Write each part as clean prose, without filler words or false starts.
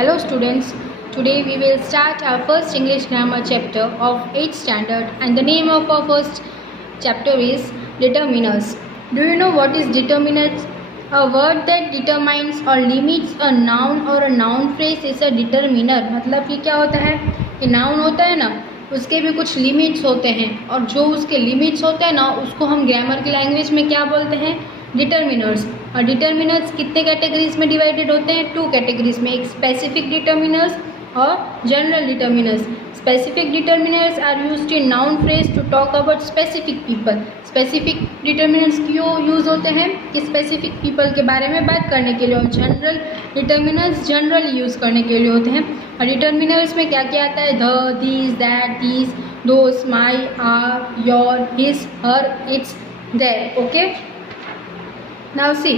Hello students, today we will start our first English grammar chapter of 8th standard and the name of our first chapter is determiners. Do you know what is determiners? A word that determines or limits a noun or a noun phrase is a determiner. मतलब कि क्या होता है कि noun होता है ना, उसके भी कुछ लिमिट्स होते हैं और जो उसके लिमिट्स होते हैं ना उसको हम ग्रामर की लैंग्वेज में क्या बोलते हैं, डिटर्मिनर्स. और डिटर्मिनर्स कितने कैटेगरीज में डिवाइडेड होते हैं, 2 कैटेगरीज में, एक स्पेसिफिक डिटर्मिनर्स और general determiners. Specific determiners are used in noun phrase to talk about specific people. Specific determiners क्यों यूज़ होते हैं कि स्पेसिफिक पीपल के बारे में बात करने के लिए, और जनरल डिटर्मिनर्स जनरली यूज़ करने के लिए होते हैं. और डिटर्मिनर्स में क्या क्या आता है, the, these, that, these, those, my, our, your, his, her, its, their. Okay, now see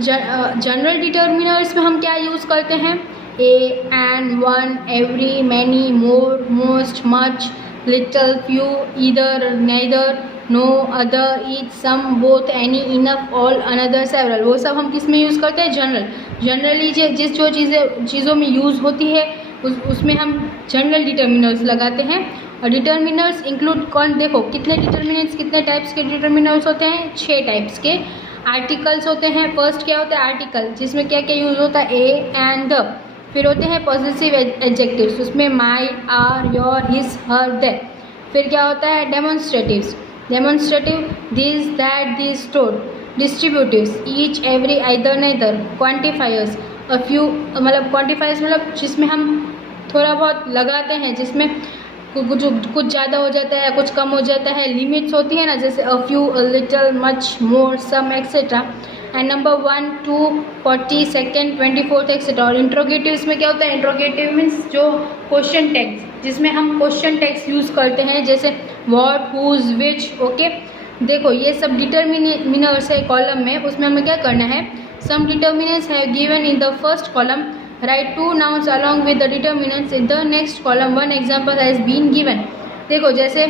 general determiners में हम क्या यूज़ करते हैं, a, and, one, every, many, more, most, much, little, few, either, neither, no, other, each, some, both, any, enough, all, another, several. वो सब हम किस में यूज़ करते हैं, जनरली जिस जो चीज़ों में यूज़ होती है उसमें हम जनरल डिटर्मिनर्स लगाते हैं. और डिटर्मिनर्स इंक्लूड देखो कितने डिटर्मिनर्स, कितने टाइप्स के डिटर्मिनर्स होते हैं, 6 टाइप्स के. आर्टिकल्स होते हैं. फर्स्ट क्या होता है, आर्टिकल, जिसमें क्या क्या यूज़ होता है, ए, एंड, द. फिर होते हैं पॉजेसिव एडजेक्टिव्स, उसमें my, our, your, his, her, their. फिर क्या होता है, demonstratives, this, that, this, those. Distributives, each, every, either, neither. Quantifiers, a few, मतलब क्वान्टिफायर्स मतलब जिसमें हम थोड़ा बहुत लगाते हैं, जिसमें कुछ ज़्यादा हो जाता है, कुछ कम हो जाता है. लिमिट्स होती है ना, जैसे a few, a little, much, more, some, etcetera. And number 1, 2, 40, second, 24 etcetera. और इंट्रोगेटिव्स में क्या होता है, इंट्रोगेटिव मीन्स जो क्वेश्चन टैग्स, जिसमें हम क्वेश्चन टैग्स यूज़ करते हैं, जैसे व्हाट, हुज, विच. ओके, देखो ये सब डिटर्मिनर्स है कॉलम में, उसमें हमें क्या करना है, some determiners have given in the first column. Write 2 nouns along with the determinants in the next column. One example has been given. देखो जैसे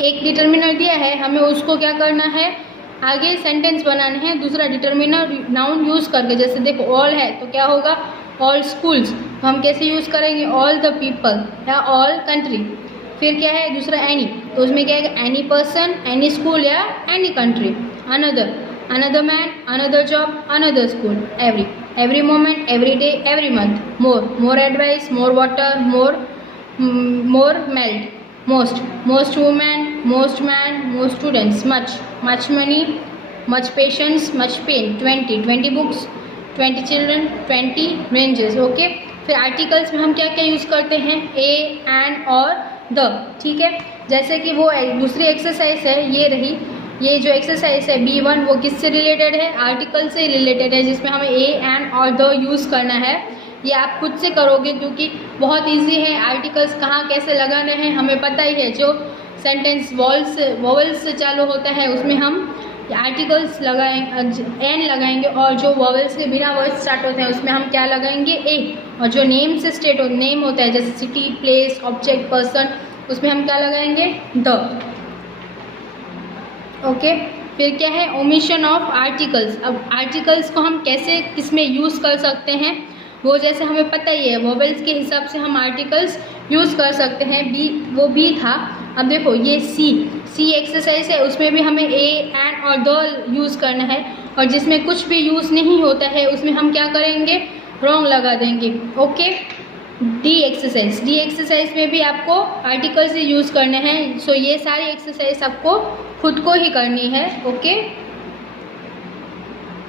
एक डिटर्मिनर दिया है, हमें उसको क्या करना है, आगे सेंटेंस बनाना है दूसरा डिटर्मिनर नाउन यूज़ करके. जैसे देखो ऑल है तो क्या होगा, ऑल स्कूल्स, तो हम कैसे यूज़ करेंगे, ऑल द पीपल या ऑल कंट्री. फिर क्या है दूसरा एनी, तो उसमें क्या है, एनी पर्सन, एनी स्कूल या any country. Another man, another job, another school. every moment, every day, every month. More advice, more water, more melt. Most women, most man, most students. Much money, much patience, much pain. 20 books, 20 children, 20 ranges. Okay, फिर articles में हम क्या क्या use करते हैं, a, and और the. ठीक है, जैसे कि वो दूसरी एक्सरसाइज है, ये रही, ये जो एक्सरसाइज है B1 वो किससे रिलेटेड है, आर्टिकल से रिलेटेड है, जिसमें हमें ए, एंड और द यूज़ करना है. ये आप खुद से करोगे क्योंकि बहुत इजी है. आर्टिकल्स कहाँ कैसे लगाने हैं हमें पता ही है. जो सेंटेंस वॉवल्स से चालू होता है उसमें हम आर्टिकल्स लगाएंगे, एन लगाएंगे, और जो वॉवल्स के बिना वर्ड स्टार्ट होते हैं उसमें हम क्या लगाएंगे, ए. और जो नेम से नेम होता है, जैसे सिटी, प्लेस, ऑब्जेक्ट, पर्सन, उसमें हम क्या लगाएंगे, द. ओके, फिर क्या है, ओमिशन ऑफ आर्टिकल्स. अब आर्टिकल्स को हम कैसे किसमें यूज़ कर सकते हैं, वो जैसे हमें पता ही है, वोवेल्स के हिसाब से हम आर्टिकल्स यूज़ कर सकते हैं. वो बी था. अब देखो ये सी एक्सरसाइज है, उसमें भी हमें ए, एंड और द यूज़ करना है. और जिसमें कुछ भी यूज़ नहीं होता है उसमें हम क्या करेंगे, रॉन्ग लगा देंगे. ओके, डी एक्सरसाइज में भी आपको आर्टिकल से यूज़ करने हैं. सो ये सारी एक्सरसाइज आपको खुद को ही करनी है. ओके,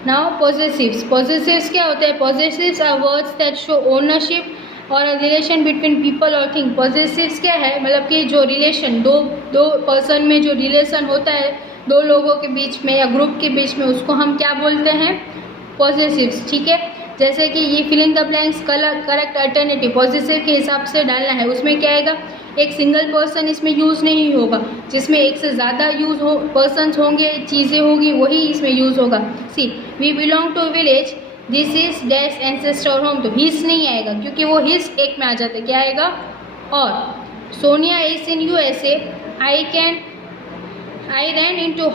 नाउ पॉजेसिव्स क्या होते हैं, possessives are words that show ownership और अ रिलेशन बिटवीन पीपल और थिंग. पॉजेसिव्स क्या है, मतलब कि जो रिलेशन दो पर्सन में जो रिलेशन होता है, 2 लोगों के बीच में या ग्रुप के बीच में, उसको हम क्या बोलते हैं, पॉजेसिव्स. ठीक है, जैसे कि ये fill in the blanks correct alternative possessive के हिसाब से डालना है. उसमें क्या आएगा, एक सिंगल पर्सन इसमें यूज़ नहीं होगा, जिसमें एक से ज़्यादा पर्सन्स होंगे, चीज़ें होगी, वही इसमें यूज़ होगा. See, we belong to village, this is dash ancestor home, तो हिज नहीं आएगा क्योंकि वो हिज एक में आ जाता है. क्या आएगा, और. Sonia is in USA, I ran into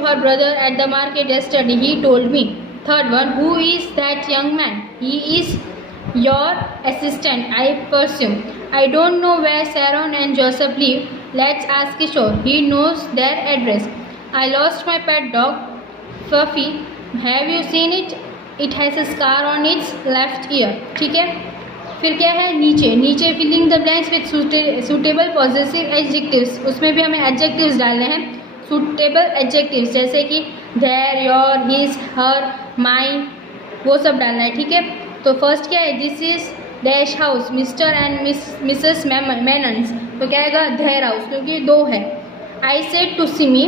her brother at the market yesterday, he told me. Third one, who is that young man? He is your assistant, I presume. I don't know where Sharon and Joseph live. Let's ask Kishore. He knows their address. I lost my pet dog, Fluffy. Have you seen it? It has a scar on its left ear. ठीक है. फिर क्या है? नीचे नीचे filling the blanks with suitable possessive adjectives. उसमें भी हमें एडजेक्टिव्स डालने हैं, सूटेबल एडजेक्टिव्स, जैसे कि their, your, his, her, mine, वो सब डालना है. ठीक है. तो फर्स्ट क्या है? This is dash house mister and Mrs Menons. तो क्या आएगा? देयर हाउस, क्योंकि दो है. I said to Simi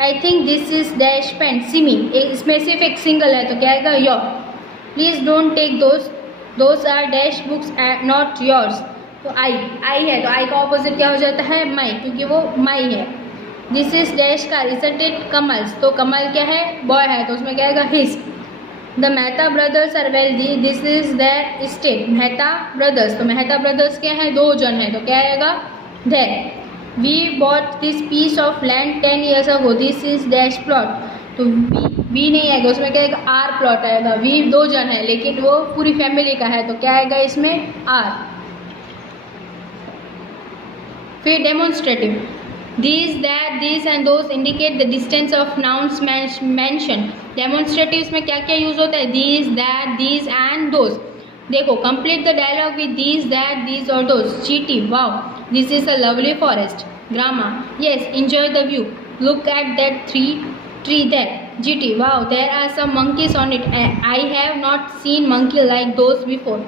I think this is dash pen. Simi, इसमें सिर्फ एक सिंगल है, तो क्या आएगा? Your. Please don't take those are dash books not yours. तो आई है, तो आई का ऑपोजिट क्या हो जाता है? माई, क्योंकि वो माई है. This is dash car, isn't it Kamal's. तो कमल क्या है? बॉय है, तो उसमें क्या आएगा? His. The Mehta brothers are wealthy, this is their state. Mehta brothers, तो मेहता ब्रदर्स क्या है? दो जन है, तो क्या आएगा? Their. We bought this piece of land 10 years ago, this is dash plot. तो वी नहीं आएगा, उसमें क्या आएगा? आर प्लॉट आएगा. वी दो जन है, लेकिन वो पूरी फैमिली का है, तो क्या आएगा इसमें? आर. फिर demonstrative. These, that, these and those indicate the distance of nouns mentioned. Demonstratives में क्या क्या यूज होता है? These, that, these and those. देखो, complete the dialogue with these, that, these or those. GT, wow, this is a lovely forest. Grandma, yes, enjoy the view. Look at that tree there. GT, wow, there are some monkeys on it. I have not seen monkey like those before.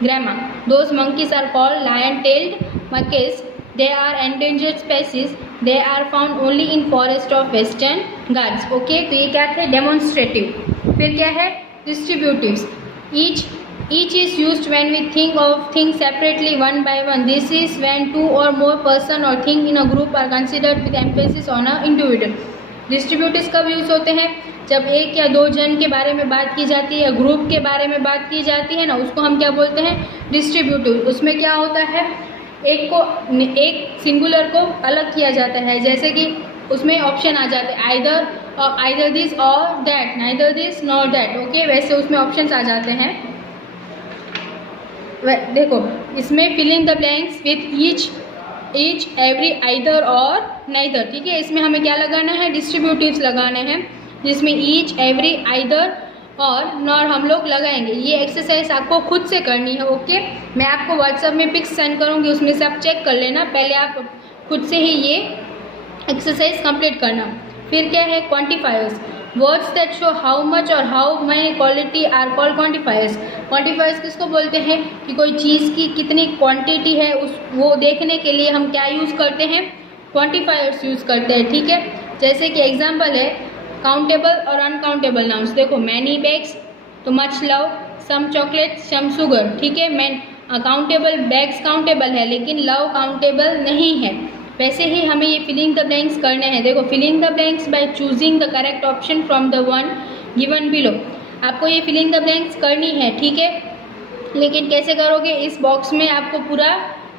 Grandma, those monkeys are called lion-tailed monkeys. They are endangered species. They are found only in forest of western Ghats. Okay, तो ये क्या थे? Demonstrative. फिर क्या है? डिस्ट्रीब्यूटिव्स. Each is used when we think of things separately one by one. This is when two or more person or thing in a group are considered with emphasis on a individual. डिस्ट्रीब्यूटिव्स कब use होते हैं? जब एक या दो जन के बारे में बात की जाती है या ग्रुप के बारे में बात की जाती है ना, उसको हम क्या बोलते हैं? डिस्ट्रीब्यूटिव. उसमें क्या होता है? एक सिंगुलर को अलग किया जाता है, जैसे कि उसमें ऑप्शन आ जाते हैं either this or that, neither this nor that. Okay, वैसे उसमें ऑप्शंस आ जाते हैं. देखो, इसमें filling the blanks with each every either or neither. ठीक है, इसमें हमें क्या लगाना है? डिस्ट्रीब्यूटिव्स लगाने हैं, जिसमें ईच, एवरी, आइदर और नॉर हम लोग लगाएंगे. ये एक्सरसाइज आपको खुद से करनी है. ओके, मैं आपको व्हाट्सएप में पिक्स सेंड करूँगी, उसमें से आप चेक कर लेना. पहले आप खुद से ही ये एक्सरसाइज कंप्लीट करना. फिर क्या है? Quantifiers. Words that show how much और how many quality are called quantifiers. Quantifiers किसको बोलते हैं? कि कोई चीज़ की कितनी क्वांटिटी है वो देखने के लिए हम क्या यूज़ करते हैं? क्वांटिफायर्स यूज़ करते हैं. ठीक है, जैसे कि एग्जाम्पल है काउंटेबल और अनकाउंटेबल नाउन्स. देखो, मैनी बैग्स, तो much love, some chocolate, some sugar. ठीक है, काउंटेबल बैग्स काउंटेबल है, लेकिन लव काउंटेबल नहीं है. वैसे ही हमें ये फिलिंग द ब्लैंक्स करने हैं. देखो, filling the blanks by choosing the correct option from the one given below. आपको ये फिलिंग द ब्लैंक्स करनी है. ठीक है, लेकिन कैसे करोगे? इस बॉक्स में आपको पूरा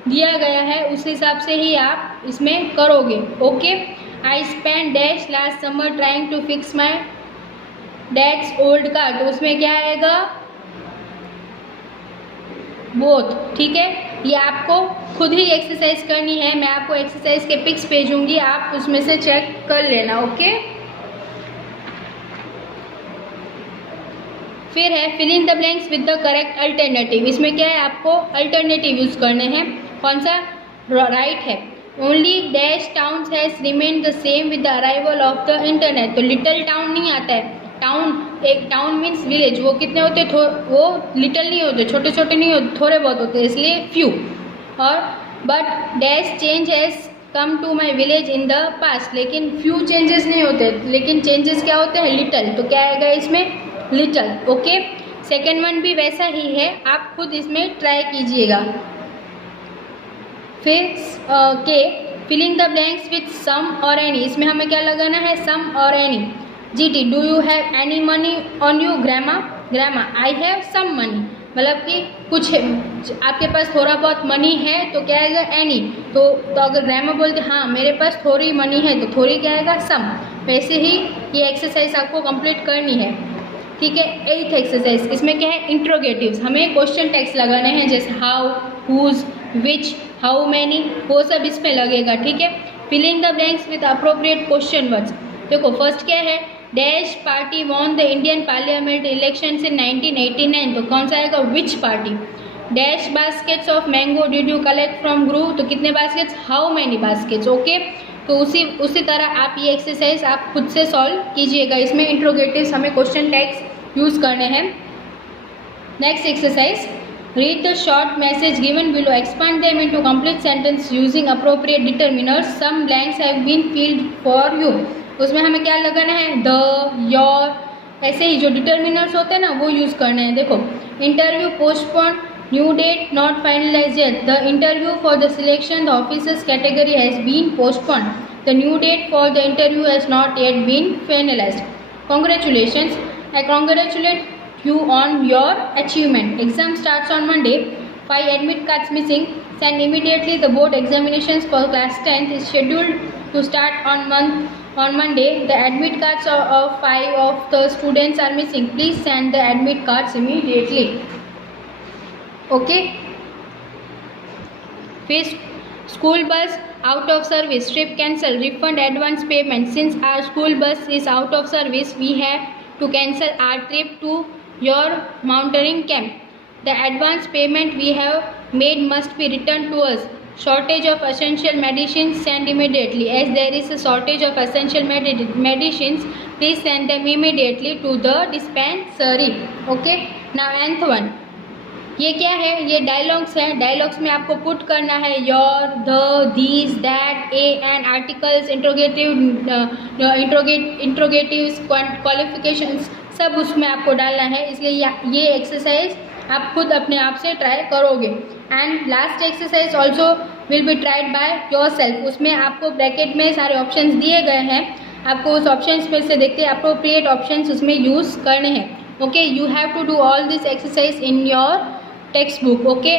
दिया गया है, उस हिसाब से ही आप इसमें करोगे. Okay. I spent dash last summer trying to fix my dad's old car. तो उसमें क्या आएगा? बोथ. ठीक है, ये आपको खुद ही एक्सरसाइज करनी है. मैं आपको एक्सरसाइज के पिक्स भेजूंगी, आप उसमें से चेक कर लेना. ओके. फिर है filling the blanks with the correct alternative. इसमें क्या है? आपको अल्टरनेटिव यूज करने हैं. कौन सा? राइट है. Only dash towns has remain the same with the arrival of the internet. तो लिटिल टाउन नहीं आता है. Town means village. वो कितने होते हैं? वो लिटिल नहीं होते, छोटे छोटे नहीं होते, थोड़े बहुत होते हैं, इसलिए फ्यू. और but dash change has come to my village in the past. लेकिन फ्यू चेंजेस नहीं होते, लेकिन चेंजेस क्या होते हैं? लिटिल. तो क्या आएगा इसमें? लिटिल. ओके. सेकेंड वन भी वैसा ही है, आप खुद इसमें ट्राई कीजिएगा. फिर के filling the blanks with some और एनी. इसमें हमें क्या लगाना है? सम और any. GT, do you have any money on you? Grandma, I have some money. मतलब कि कुछ है, आपके पास थोड़ा बहुत मनी है, तो क्या आएगा? एनी. तो अगर ग्रामा बोलते हाँ मेरे पास थोड़ी मनी है, तो थोड़ी क्या आएगा? सम. वैसे ही ये एक्सरसाइज आपको कंप्लीट करनी है. ठीक है। 8th एक्सरसाइज, इसमें क्या है, इंट्रोगेटिव्स, हमें क्वेश्चन टैग्स लगाने हैं, जैसे how, whose, which, how many, वो सब इसमें लगेगा, ठीक है। Filling the blanks with appropriate question words. देखो फर्स्ट क्या है, dash party won the Indian parliament election in 1989, तो कौन सा आएगा, which party. Dash baskets of mango did you collect from grove, तो कितने baskets, how many baskets, okay. तो उसी तरह आप ये एक्सरसाइज आप खुद से सॉल्व कीजिएगा। इसमें इंट्रोगेटिव्स हमें क्वेश्चन टैग्स यूज़ करने हैं। Next exercise, read the short message given below, expand them into complete sentence using appropriate determiners, some blanks have been filled for you. उसमें हमें क्या लगाना है, द, योर, ऐसे ही जो डिटर्मिनर्स होते हैं ना वो यूज़ करने हैं। देखो, interview postpone, new date not finalise yet, the interview for the selection the officers category has been postpone, the new date for the interview has not yet been finalised, congratulations, I congratulate you on your achievement, exam starts on Monday, 5 admit cards missing, send immediately, the board examinations for class 10th is scheduled to start on Monday, the admit cards of 5 of the students are missing, please send the admit cards immediately, okay। फिर school bus out of service, trip cancel, refund advance payment, since our school bus is out of service we have to cancel our trip to your mountaineering camp, the advance payment we have made must be returned to us, shortage of essential medicines, send immediately, as there is a shortage of essential medicines, please send them immediately to the dispensary, okay। now nth one, ये क्या है, ये dialogues है, dialogues में आपको put करना है your, the, these, that, a and articles, interrogatives, qualifications, सब उसमें आपको डालना है, इसलिए ये एक्सरसाइज आप खुद अपने आप से ट्राई करोगे। And last exercise also will be tried by your self, उसमें आपको ब्रैकेट में सारे ऑप्शंस दिए गए हैं, आपको उस ऑप्शंस में से देखते अप्रोप्रिएट ऑप्शंस उसमें यूज़ करने हैं, okay. You have to do all this exercise in your text book, okay.